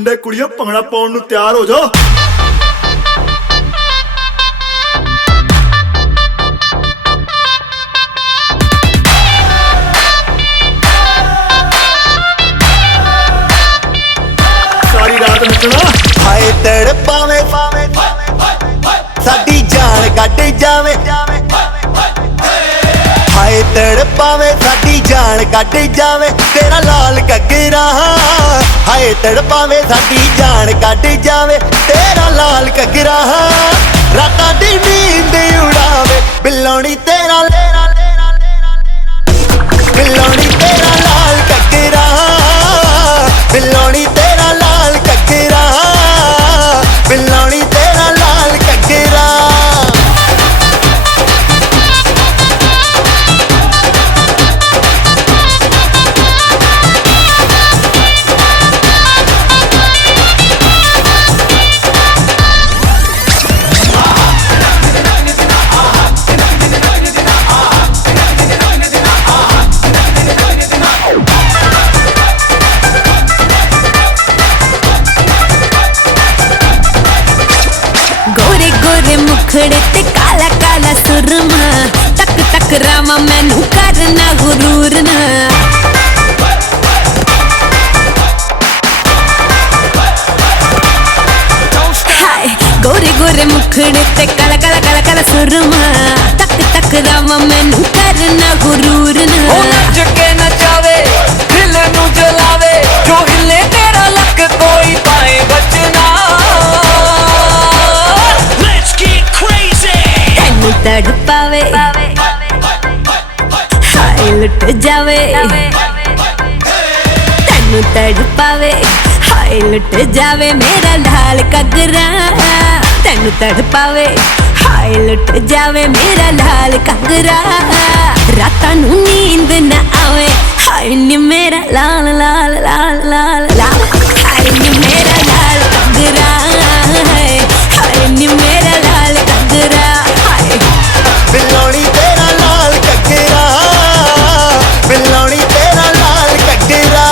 ਮੁੰਡੇ ਕੁੜੀਆਂ ਭੰਗੜਾ ਪਾਉਣ ਨੂੰ ਤਿਆਰ ਹੋ ਜਾਓ। ਸਾਰੀ ਰਾਤ ਨੱਚਣਾ। ਹਾਏ ਤੜਪਾਵੇਂ ਸਾਡੀ ਜਾਨ ਕੱਢ ਜਾਵੇ। ਹਾਏ ਤੜਪਾਵੇਂ ਸਾਡੀ ਜਾਨ ਕੱਢ ਜਾਵੇ ਤੇਰਾ ਲਾਲ ਘੱਗਰਾ। ਹਾਏ ਤੜਪਾਵੇਂ ਸਾਡੀ ਜਾਨ ਕੱਢ ਜਾਵੇ ਤੇਰਾ ਲਾਲ ਘੱਗਰਾ। ਰਾਤਾਂ ਦੀ ਨੀਂਦ ਉਡਾਵੇ ਬਿੱਲੋਣੀ ਤੇਰਾ ਬਿੱਲੋਣੀ ਤੇਰਾ ਲਾਲ ਘੱਗਰਾ। ਬਿੱਲੋਣੀ ਤੇਰਾ ਲਾਲ ਘੱਗਰਾ। ਬਿੱਲੋਣੀ ਤੇਰਾ ਲਾਲ ਘੱਗਰਾ। गोरे मुखड़े ते काला काला सुरमा तक तक रामा मैनू करना गुरूर ना। हाय गोरे गोरे मुखड़े ते काला काला काला काला सुरमा तक तक रामा मैनू करना गुरूर ना। ओ नच के नचावे दिल नू जलावे जो हिले तेरा लक कोई पाए बचना। तड़पावे हाय लुट जावे तेनू तड़पावे हाय लुट जावे मेरा लाल घग्गरा। तेनू तड़पावे हाय लुट जावे मेरा लाल घग्गरा। रातां नू नींद न आवे हाय नी मेरा लाल लाल लाल लाल लाल। हाय नी मेरा लाल घग्गरा। हाय नी मेरा लाल घग्गरा। ਬਿੱਲੋਣੀ ਤੇਰਾ ਲਾਲ ਘੱਗਰਾ। ਬਿੱਲੋਣੀ ਤੇਰਾ ਲਾਲ ਘੱਗਰਾ।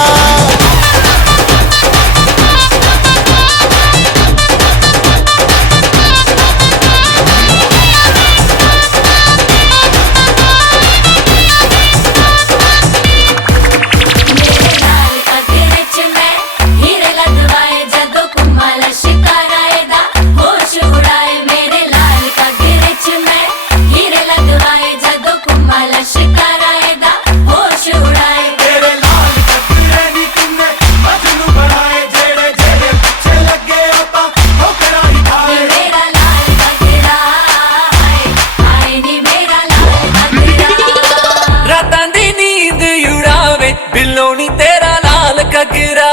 ਬਿੱਲੋਣੀ ਤੇਰਾ ਲਾਲ ਘੱਗਰਾ।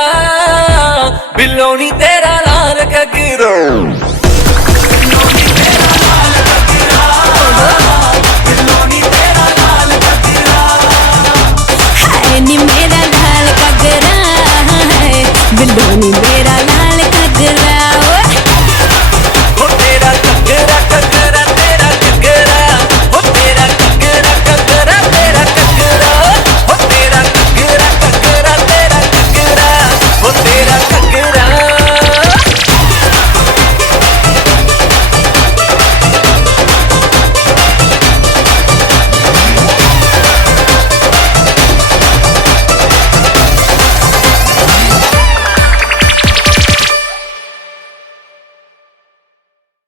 ਬਿੱਲੋਣੀ ਤੇਰਾ ਲਾਲ ਘੱਗਰਾ। ਬਿੱਲੋਣੀ ਤੇਰਾ ਲਾਲ ਘੱਗਰਾ। ਬਿੱਲੋਣੀ ਤੇਰਾ ਲਾਲ ਘੱਗਰਾ। ਹਾਏ ਨੀ ਮੇਰਾ ਲਾਲ ਘੱਗਰਾ। ਬਿੱਲੋਣੀ ਮੇਰਾ